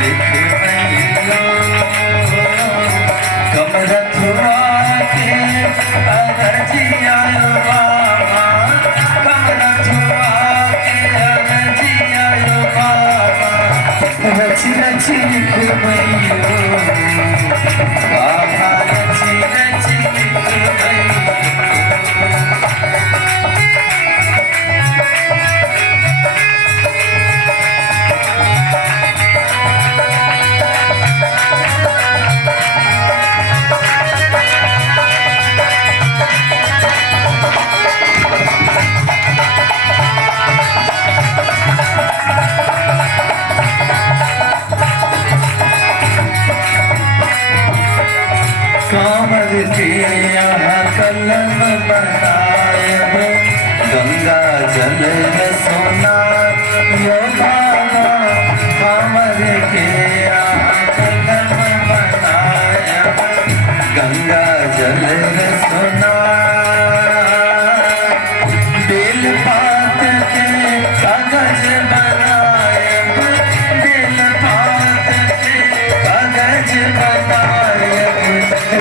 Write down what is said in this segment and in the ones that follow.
लिख मैयो कमरथुआ के अरजिया बाबा कमरथुआ के अरजिया बाबा रच रच लिख मैयो बाबा रच रच लिख मैयो कामर के यहाँ कलम बनायब गंगा जल सोना यो बाबा कामर के यहाँ कलम बनायब गंगा जल सोना बेल पात के कागज बनायब बेल पात के कागज बनायब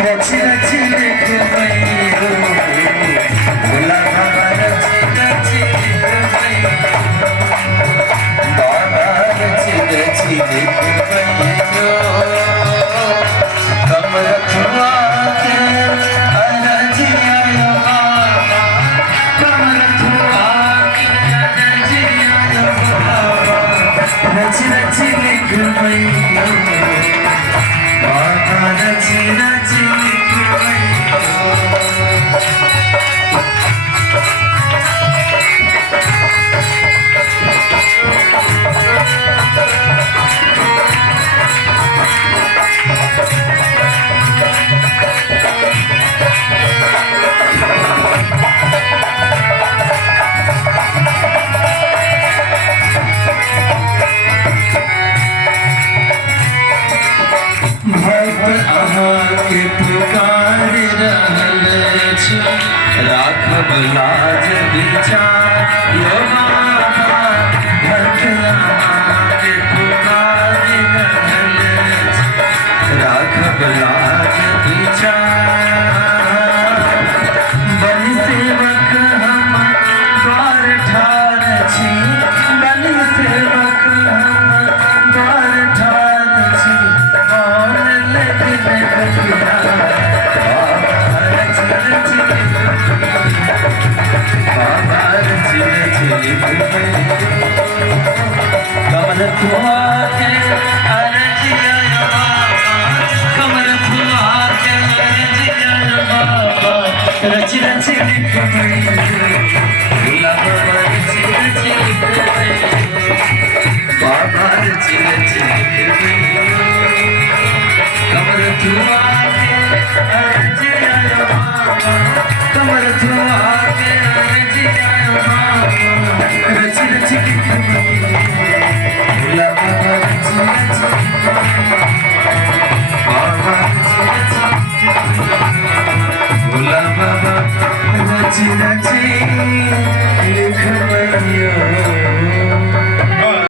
रच रच लिख मैयो भोला बाबा रच रच लिख मैयो बाबा रच रच लिख मैयो कमरथुआ के अरजिया बाबा कमरथुआ के अरजिया बाबा रच रच लिख मैयो बाबा रच रच लिख मैयो